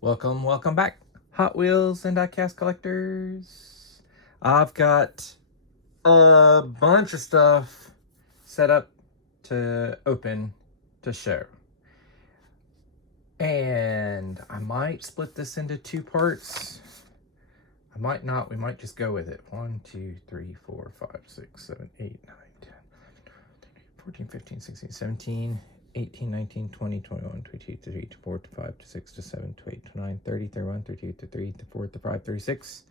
Welcome back, Hot Wheels and diecast collectors. I've got a bunch of stuff set up to open to show. And I might split this into two parts. I might not. We might just go with it. 1, 2, 3, 4, 5, 6, 7, 8, 9, 10, 14, 15, 16, 17, 18, 19, 20, 21, 22, 23, 24, 25, 26, 27, 28, 29, 30, 31, 32, 33, 34, 35, 36,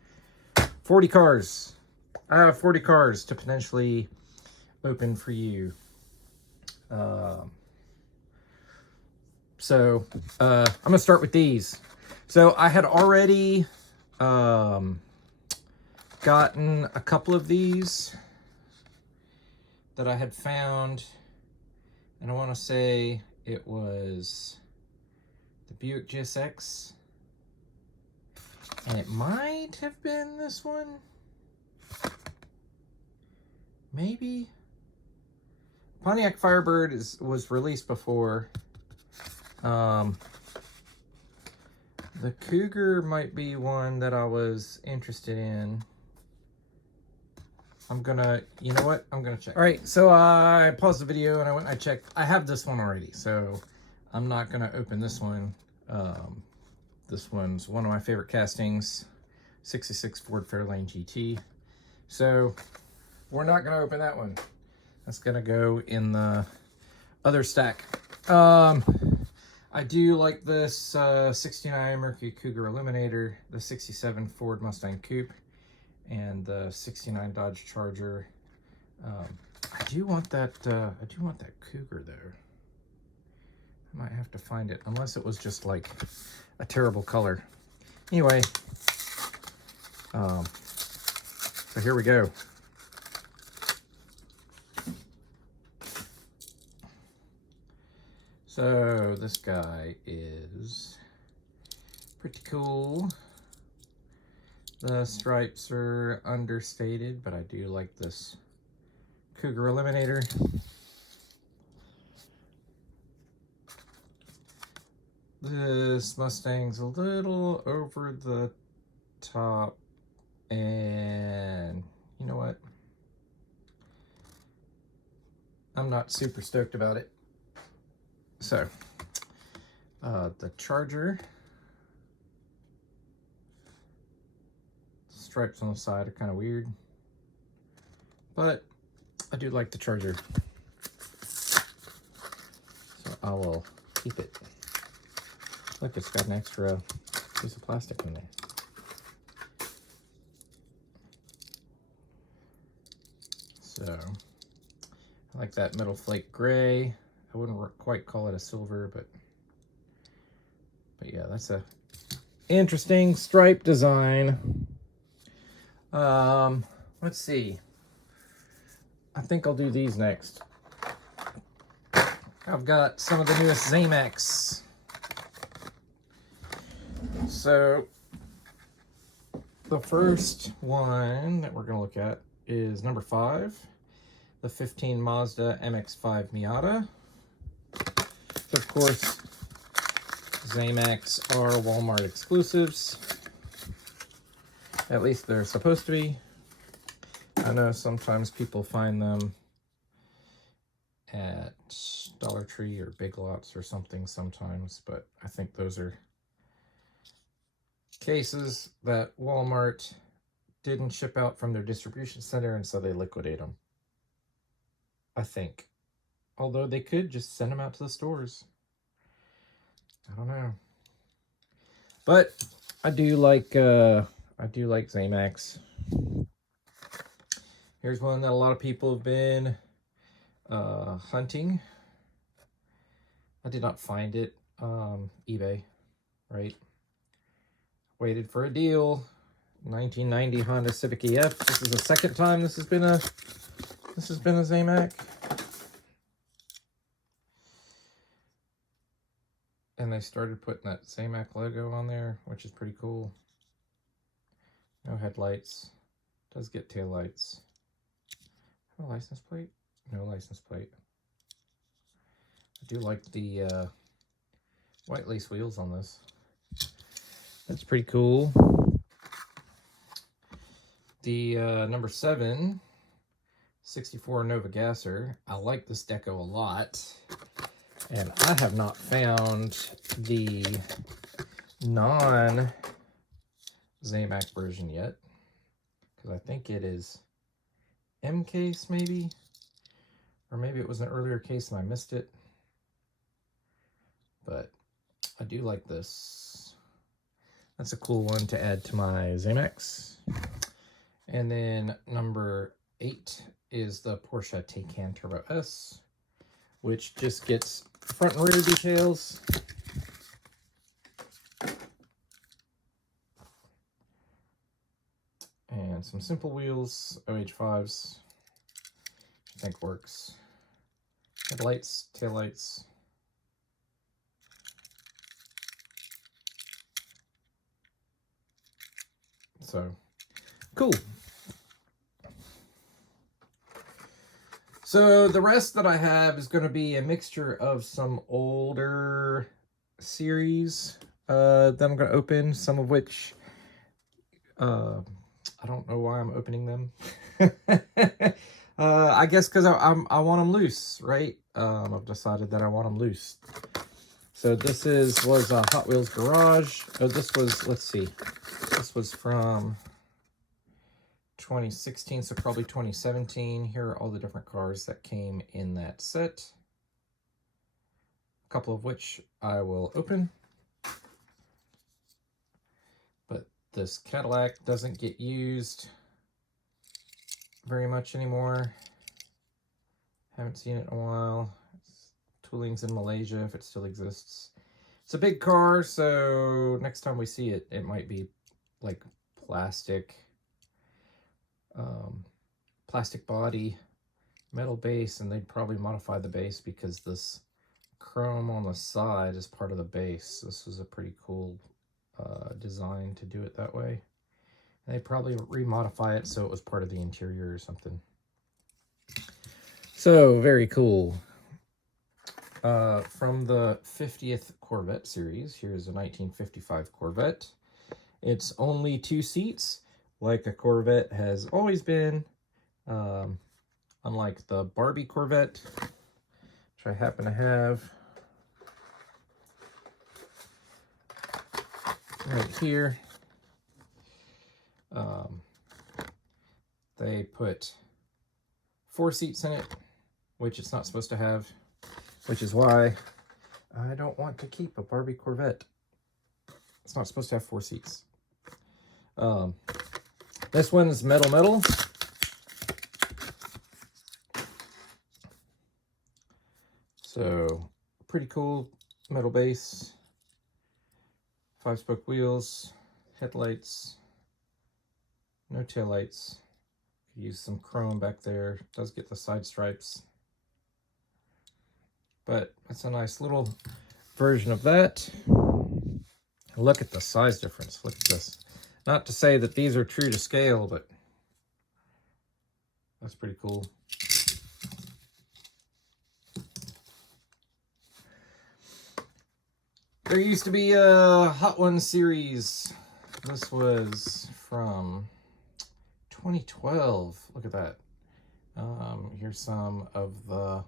40 cars. I have 40 cars to potentially open for you. I'm going to start with these. So I had already gotten a couple of these that I had found, and I want to say it was the Buick GSX, and it might have been this one, maybe. Pontiac Firebird was released before. The Cougar might be one that I was interested in. You know what? I'm gonna check. All right, so I paused the video and I went and I checked. I have this one already, so I'm not gonna open this one. This one's one of my favorite castings, 66 Ford Fairlane GT. So we're not gonna open that one. That's gonna go in the other stack. I do like this 69 Mercury Cougar Eliminator, the 67 Ford Mustang Coupe, and the 69 Dodge Charger. I do want that Cougar though. I might have to find it, unless it was just like a terrible color. Anyway, so here we go. So this guy is pretty cool. The stripes are understated, but I do like this Cougar Eliminator. This Mustang's a little over the top, and you know what? I'm not super stoked about it. So, the Charger, stripes on the side are kind of weird, but I do like the Charger, so I will keep it. Look, it's got an extra piece of plastic in there. So, I like that metal flake gray. I wouldn't quite call it a silver, but yeah, that's a interesting stripe design. Let's see. I think I'll do these next. I've got some of the newest ZAMACS. So the first one that we're going to look at is number 5, the 15 Mazda MX-5 Miata. So of course, ZAMACS are Walmart exclusives. At least they're supposed to be. I know sometimes people find them at Dollar Tree or Big Lots or something sometimes, but I think those are cases that Walmart didn't ship out from their distribution center, and so they liquidate them, I think. Although they could just send them out to the stores. I don't know. But I do like ZAMACS. Here's one that a lot of people have been hunting. I did not find it. eBay, right? Waited for a deal. 1990 Honda Civic EF. This is the second time this has been a ZAMAC. And they started putting that ZAMAC logo on there, which is pretty cool. No headlights. Does get taillights. Have a license plate? No license plate. I do like the white lace wheels on this. That's pretty cool. The number 7, 64 Nova Gasser. I like this deco a lot. And I have not found the non-ZAMACS version yet. Because I think it is M case, maybe? Or maybe it was an earlier case and I missed it. But I do like this. That's a cool one to add to my ZAMACS. And then number 8 is the Porsche Taycan Turbo S, which just gets front and rear details. And some simple wheels, OH5s, I think works. Headlights, taillights. So, cool. So the rest that I have is going to be a mixture of some older series that I'm going to open, some of which I don't know why I'm opening them. I guess because I want them loose, right? I've decided that I want them loose. So this was a Hot Wheels Garage. Oh, this was, let's see. This was from 2016, so probably 2017. Here are all the different cars that came in that set. A couple of which I will open. But this Cadillac doesn't get used very much anymore. Haven't seen it in a while. Tooling's in Malaysia, if it still exists. It's a big car, so next time we see it, it might be like plastic. Plastic body, metal base, and they'd probably modify the base because this chrome on the side is part of the base. This was a pretty cool design to do it that way. And they'd probably remodify it so it was part of the interior or something. So, very cool. From the 50th Corvette series, here's a 1955 Corvette. It's only 2 seats, like a Corvette has always been. Unlike the Barbie Corvette, which I happen to have right here. They put 4 seats in it, which it's not supposed to have, which is why I don't want to keep a Barbie Corvette. It's not supposed to have 4 seats. This one's metal. So, pretty cool metal base. 5-spoke wheels, headlights, no taillights. Use some chrome back there. Does get the side stripes. But it's a nice little version of that. Look at the size difference. Look at this. Not to say that these are true to scale, but that's pretty cool. There used to be a Hot Ones series. This was from 2012. Look at that. Here's some of the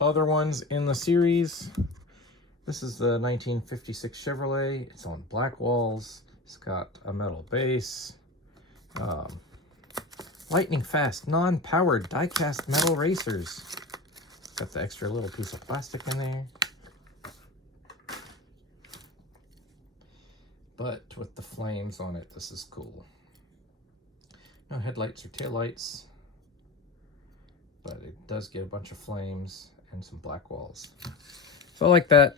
other ones in the series. This is the 1956 Chevrolet. It's on black walls. It's got a metal base. Lightning fast, non-powered die-cast metal racers. Got the extra little piece of plastic in there. But with the flames on it, this is cool. No headlights or taillights, but it does get a bunch of flames and some black walls. So I like that.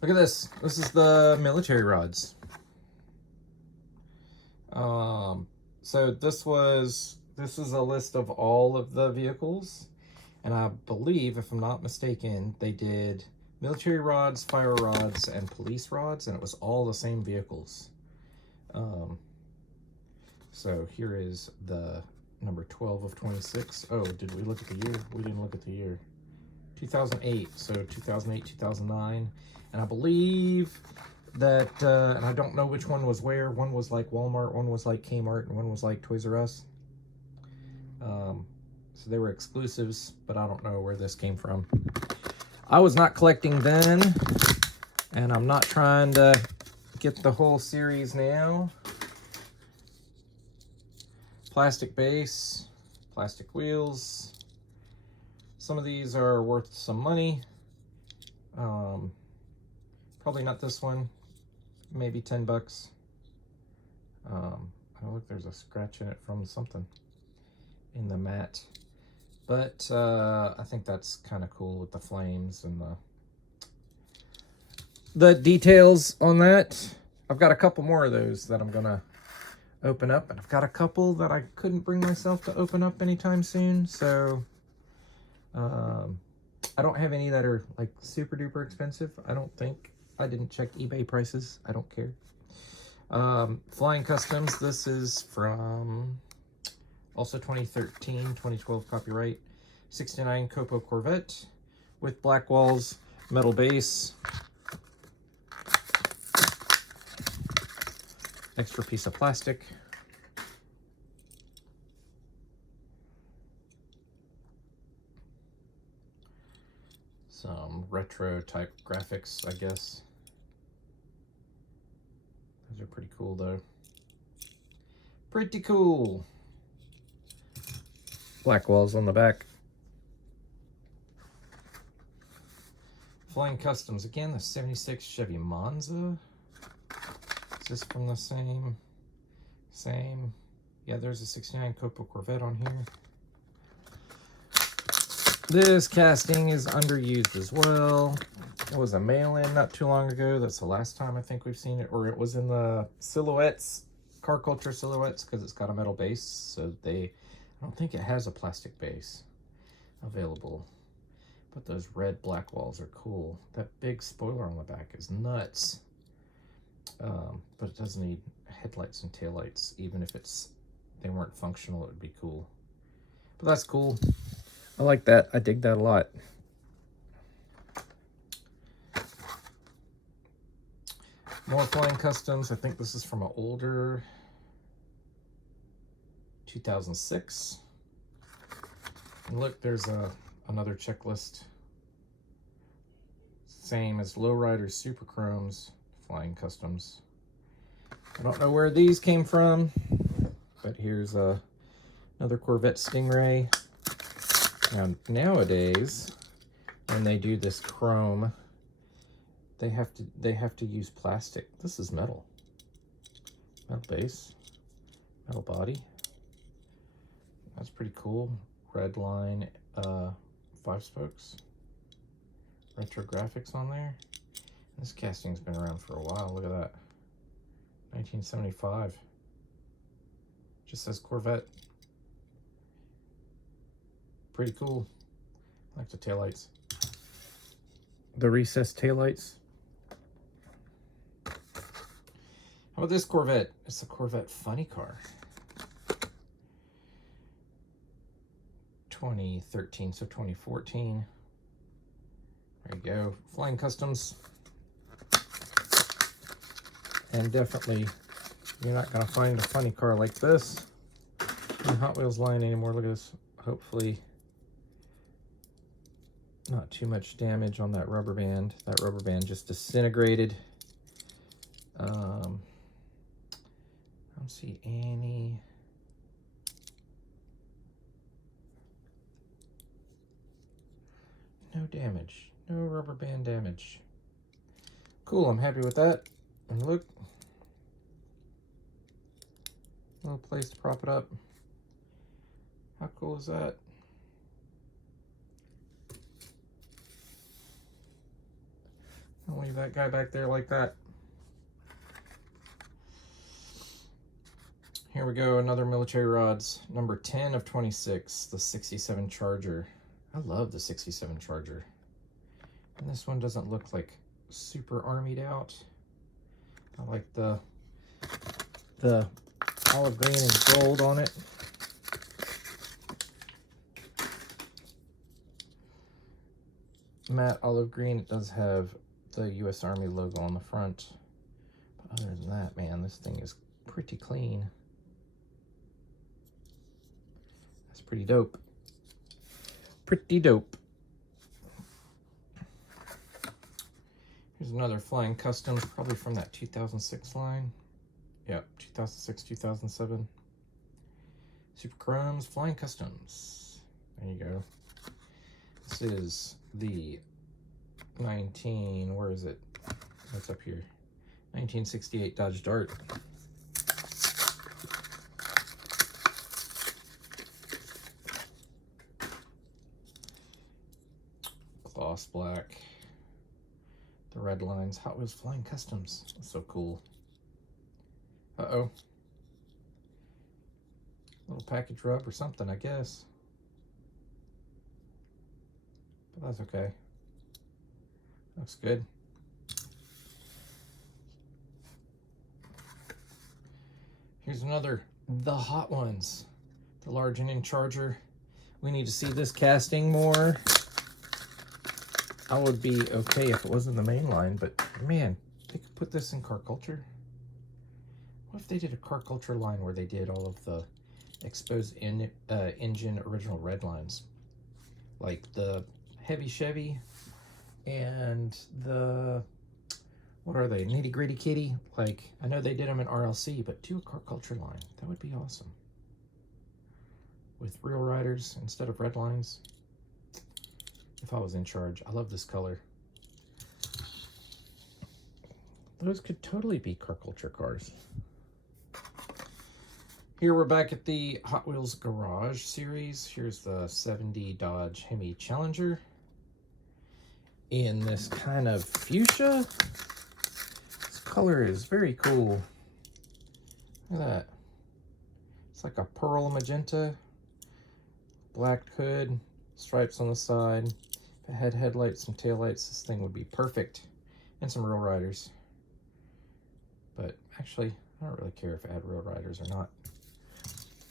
Look at this. This is the military rods. So this is a list of all of the vehicles. And I believe, if I'm not mistaken, they did military rods, fire rods, and police rods, and it was all the same vehicles. So here is the number 12 of 26. Oh, did we look at the year? We didn't look at the year. 2008, so 2008, 2009. And I believe that, and I don't know which one was where. One was like Walmart, one was like Kmart, and one was like Toys R Us. So they were exclusives, but I don't know where this came from. I was not collecting then, and I'm not trying to get the whole series now. Plastic base, plastic wheels. Some of these are worth some money. Probably not this one. Maybe 10 bucks. Oh look, there's a scratch in it from something in the mat. But I think that's kind of cool with the flames and the details on that. I've got a couple more of those that I'm gonna open up, and I've got a couple that I couldn't bring myself to open up anytime soon. So I don't have any that are like super duper expensive. I don't think. I didn't check eBay prices. I don't care. Flying Customs. This is from also 2013, 2012 copyright. 69 Copo Corvette with black walls, metal base. Extra piece of plastic. Some retro type graphics, I guess. Those are pretty cool though. Pretty cool. Black walls on the back. Flying Customs, again, the 76 Chevy Monza. Is this from the same? Yeah, there's a 69 Copo Corvette on here. This casting is underused as well. It was a mail-in not too long ago. That's the last time I think we've seen it. Or it was in the silhouettes, car culture silhouettes, because it's got a metal base. So I don't think it has a plastic base available. But those red black walls are cool. That big spoiler on the back is nuts. But it does need headlights and taillights. Even if they weren't functional, it would be cool. But that's cool. I like that. I dig that a lot. More Flying Customs. I think this is from an older 2006. And look, there's another checklist. Same as Lowrider Super Chromes, Flying Customs. I don't know where these came from, but here's another Corvette Stingray. Now, nowadays, when they do this chrome, they have to use plastic. This is metal. Metal base, metal body. That's pretty cool. Red line, 5 spokes. Retro graphics on there. This casting's been around for a while. Look at that. 1975. Just says Corvette. Pretty cool. I like the taillights. The recessed taillights. How about this Corvette? It's a Corvette funny car. 2013, so 2014. There you go. Flying Customs. And definitely, you're not going to find a funny car like this in the Hot Wheels line anymore. Look at this. Hopefully, not too much damage on that rubber band. That rubber band just disintegrated. I don't see any. No damage. No rubber band damage. Cool, I'm happy with that. And look. Little place to prop it up. How cool is that? I'll leave that guy back there like that. Here we go, another military rods. Number 10 of 26, the 67 Charger. I love the 67 Charger. And this one doesn't look like super armied out. I like the olive green and gold on it. matte olive green. It does have the U.S. Army logo on the front. But other than that, man, this thing is pretty clean. That's pretty dope. Pretty dope. Here's another Flying Customs, probably from that 2006 line. Yep, 2006, 2007. Super Chromes Flying Customs. There you go. This is the where is it? What's up here? 1968 Dodge Dart. Gloss black. The red lines. Hot Wheels Flying Customs. That's so cool. Uh-oh. Little package rub or something, I guess. But that's okay. Looks good. Here's another The Hot Ones. The large engine Charger. We need to see this casting more. I would be okay if it wasn't the main line, but man, they could put this in car culture. What if they did a car culture line where they did all of the exposed engine original red lines? Like the heavy Chevy and the, what are they, Nitty Gritty Kitty? Like, I know they did them in RLC, but do a car culture line. That would be awesome. With real riders instead of red lines. If I was in charge. I love this color. Those could totally be car culture cars. Here we're back at the Hot Wheels Garage series. Here's the 70 Dodge Hemi Challenger in this kind of fuchsia. This color is very cool. Look at that. It's like a pearl magenta. Black hood, stripes on the side. If it had headlights and taillights, this thing would be perfect. And some real riders. But actually, I don't really care if it had real riders or not.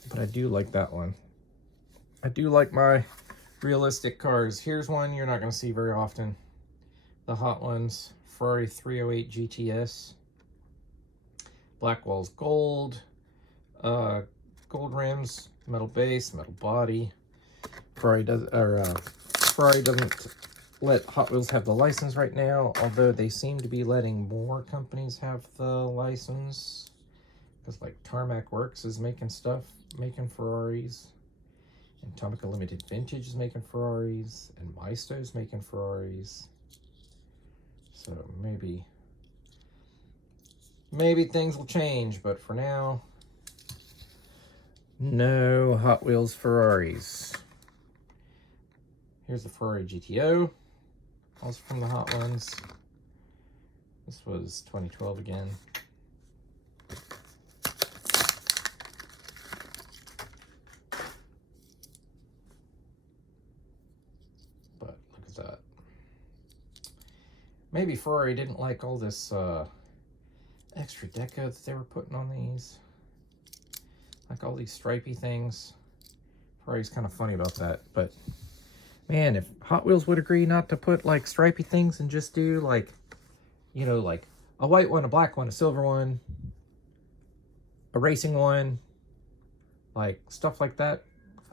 But I do like that one. I do like my realistic cars. Here's one you're not going to see very often. The Hot Ones, Ferrari 308 GTS. Black walls gold. Gold rims, metal base, metal body. Ferrari doesn't let Hot Wheels have the license right now, although they seem to be letting more companies have the license. Because like Tarmac Works is making Ferraris, and Tomica Limited Vintage is making Ferraris, and Maisto's making Ferraris. So maybe things will change, but for now, no Hot Wheels Ferraris. Here's the Ferrari GTO, also from the Hot Ones. This was 2012 again. But look at that. Maybe Ferrari didn't like all this extra deco that they were putting on these. Like all these stripy things. Ferrari's kind of funny about that, but man, if Hot Wheels would agree not to put like stripy things and just do like, you know, like a white one, a black one, a silver one, a racing one, like stuff like that,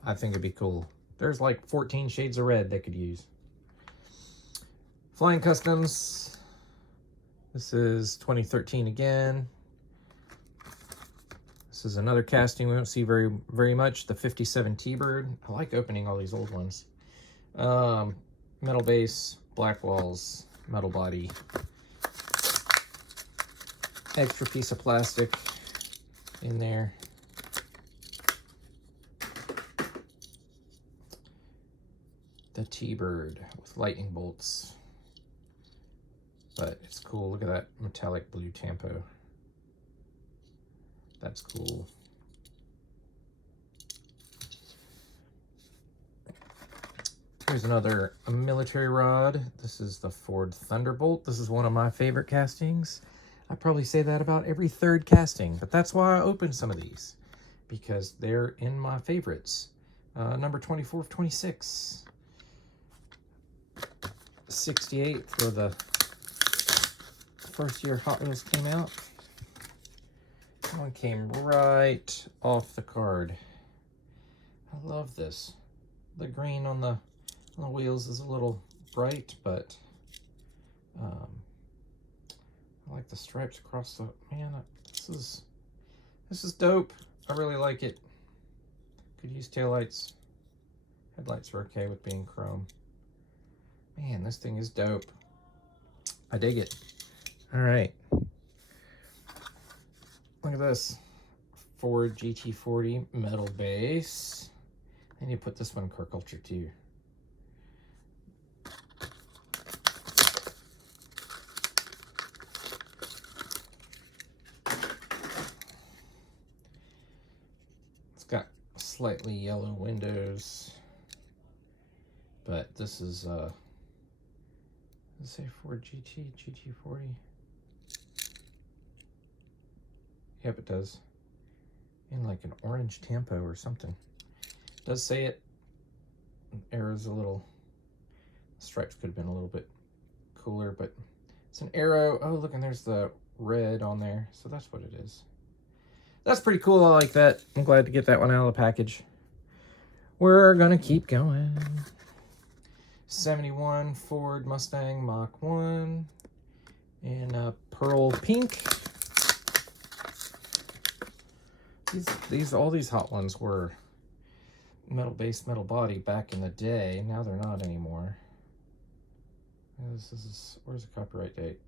I think it'd be cool. There's like 14 shades of red they could use. Flying Customs. This is 2013 again. This is another casting we don't see very much. The 57 T-Bird. I like opening all these old ones. Metal base, black walls, metal body. Extra piece of plastic in there. The T-Bird with lightning bolts. But it's cool. Look at that metallic blue tampo. That's cool. Here's another military rod. This is the Ford Thunderbolt. This is one of my favorite castings. I probably say that about every third casting, but that's why I opened some of these, because they're in my favorites. Number 24 of 26. '68 for the first year Hot Wheels came out. That one came right off the card. I love this. The green on the wheels is a little bright, but I like the stripes across the, man, this is dope. I really like it. Could use taillights. Headlights are okay with being chrome. Man, this thing is dope. I dig it. All right. Look at this. Ford GT40 metal base. And you put this one in Car Culture too. It's got slightly yellow windows, but this is does it say Ford GT40? Yep, it does. In like an orange Tampo or something. It does say it. Arrow's a little, stripes could have been a little bit cooler, but it's an arrow. Oh, look, and there's the red on there. So that's what it is. That's pretty cool. I like that. I'm glad to get that one out of the package. We're gonna keep going. 71 Ford Mustang Mach 1 in a pearl pink. All these hot ones were metal base, metal body back in the day. Now they're not anymore. This is, where's the copyright date?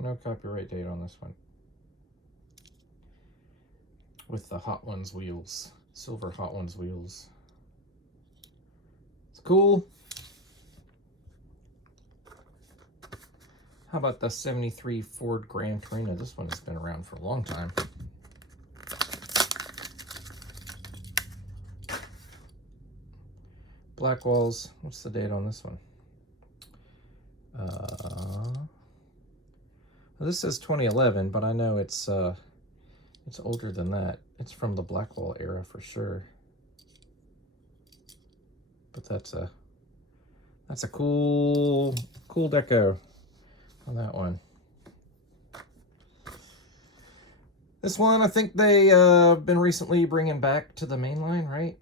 No copyright date on this one. With the Hot Ones wheels, silver Hot Ones wheels. It's cool. How about the 73 Ford Gran Torino? This one has been around for a long time. Black walls. What's the date on this one? This says 2011, but I know it's older than that. It's from the Blackwall era for sure. But that's a cool deco on that one. This one, I think they been recently bringing back to the main line, right?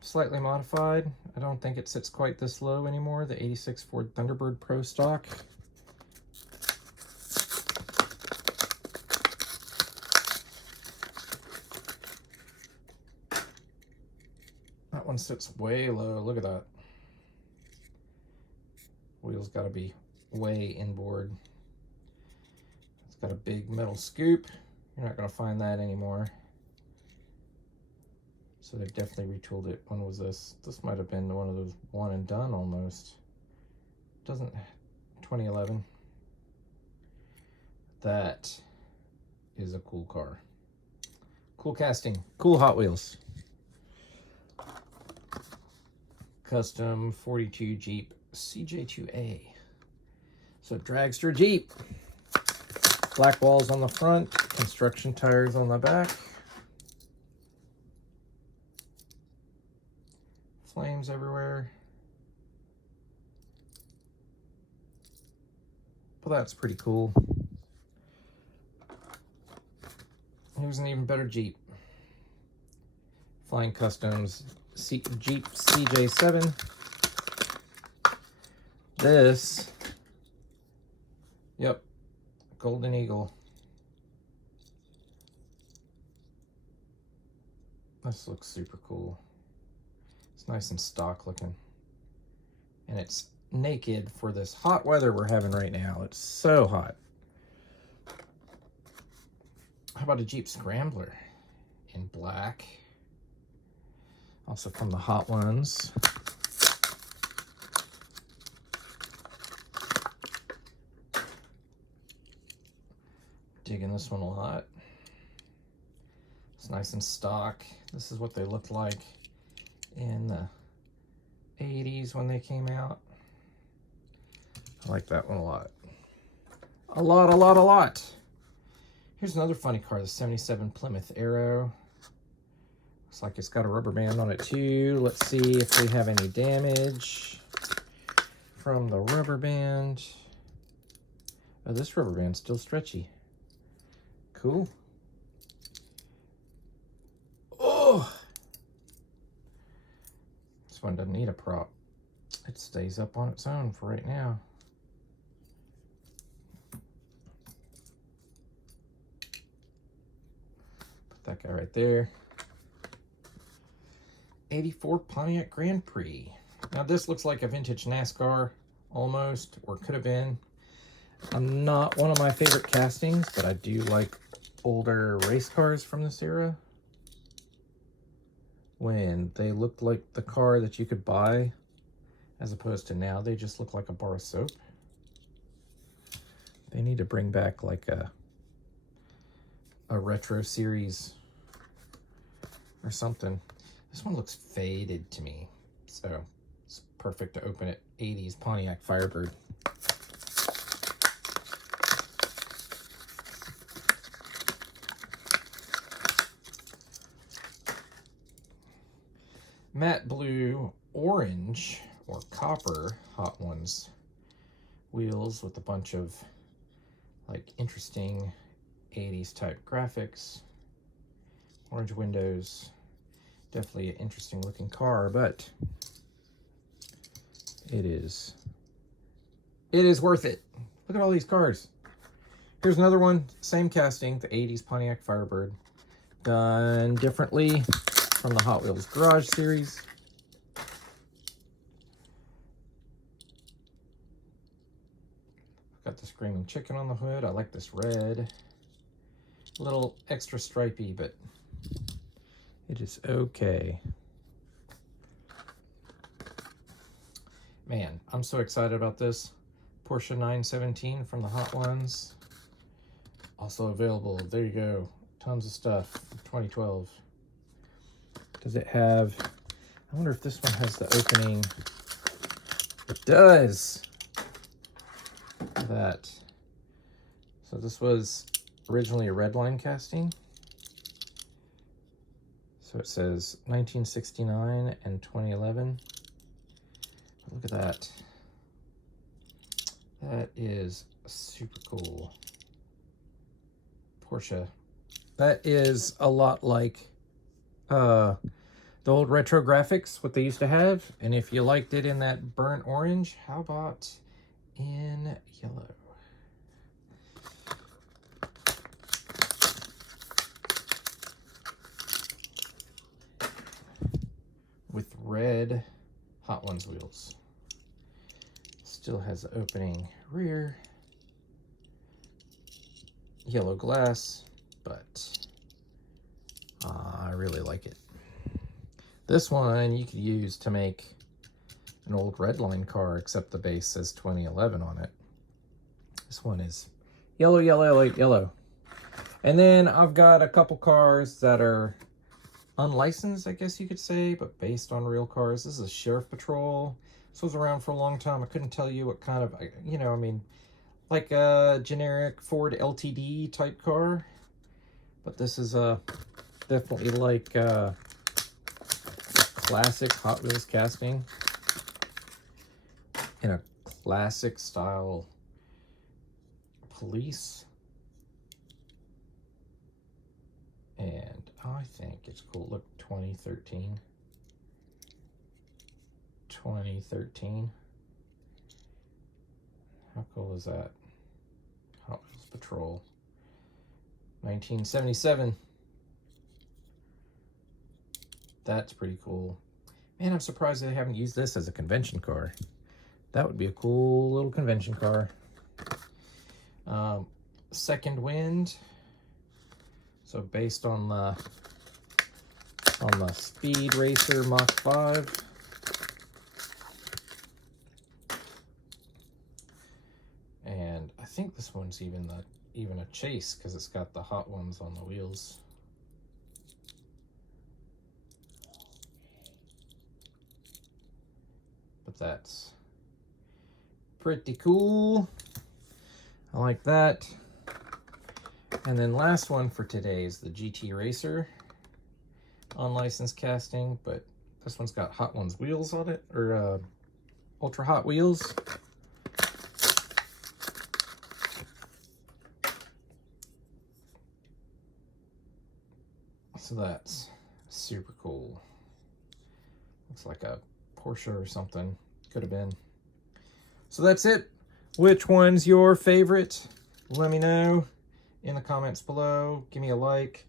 Slightly modified. I don't think it sits quite this low anymore. The 86 Ford Thunderbird Pro Stock. That one sits way low. Look at that. Wheels got to be way inboard. It's got a big metal scoop. You're not going to find that anymore. So they've definitely retooled it. When was this? This might have been one of those one and done almost. Doesn't, 2011. That is a cool car. Cool casting. Cool Hot Wheels. Custom 42 Jeep CJ2A. So dragster Jeep. Black walls on the front. Construction tires on the back. Flames everywhere. Well, that's pretty cool. Here's an even better Jeep. Flying Customs Jeep CJ7. This, yep, Golden Eagle. This looks super cool. It's nice and stock looking. And it's naked for this hot weather we're having right now. It's so hot. How about a Jeep Scrambler in black? Also from the Hot Ones. Digging this one a lot. It's nice and stock. This is what they looked like in the 80s when they came out. I like that one a lot. A lot. Here's another funny car, the 77 Plymouth Arrow. Looks like it's got a rubber band on it too. Let's see if we have any damage. from the rubber band. Oh, this rubber band's still stretchy. Cool. Oh! This one doesn't need a prop. It stays up on its own for right now. Put that guy right there. 84 Pontiac Grand Prix. Now this looks like a vintage NASCAR almost, or could have been. Not one of my favorite castings, but I do like older race cars from this era, when they looked like the car that you could buy, as opposed to now they just look like a bar of soap. They need to bring back like a retro series or something. This one looks faded to me, so it's perfect to open at 80s Pontiac Firebird. Matte blue, orange, or copper Hot Ones wheels with a bunch of like interesting 80s type graphics. Orange windows. Definitely an interesting looking car, but it is worth it. Look at all these cars. Here's another one, same casting, the 80s Pontiac Firebird, done differently from the Hot Wheels Garage series. Got the Screaming Chicken on the hood. I like this red. A little extra stripey, but it is okay. Man, I'm so excited about this. Porsche 917 from the Hot Ones. Also available. There you go. Tons of stuff. 2012. Does it have... I wonder if this one has the opening. It does. Look at that. So this was originally a red line casting. So it says 1969 and 2011. Look at that. That is super cool. Porsche. That is a lot like the old retro graphics, what they used to have. And if you liked it in that burnt orange, how about in yellow? With red Hot Ones wheels. Still has the opening rear. Yellow glass, but I really like it. This one you could use to make an old redline car, except the base says 2011 on it. This one is yellow, yellow, yellow. And then I've got a couple cars that are unlicensed, I guess you could say, but based on real cars. This is a Sheriff Patrol. This was around for a long time. I couldn't tell you what kind of, you know, I mean, like a generic Ford LTD type car. But this is definitely like classic Hot Wheels casting in a classic style police. And I think it's cool. Look, 2013. 2013. How cool is that? Hot Wheels Patrol. 1977. That's pretty cool. Man, I'm surprised they haven't used this as a convention car. That would be a cool little convention car. Second Wind. So based on the Speed Racer Mach 5. And I think this one's even a chase, because it's got the Hot Ones on the wheels. But that's pretty cool. I like that. And then last one for today is the GT Racer. Unlicensed casting, but this one's got Hot Ones wheels on it, or Ultra Hot Wheels. So that's super cool. Looks like a Porsche or something. Could have been. So that's it. Which one's your favorite? Let me know in the comments below. Give me a like.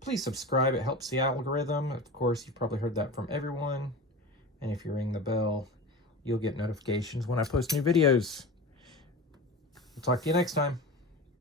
Please subscribe. It helps the algorithm. Of course, you've probably heard that from everyone. And if you ring the bell, you'll get notifications when I post new videos. We'll talk to you next time.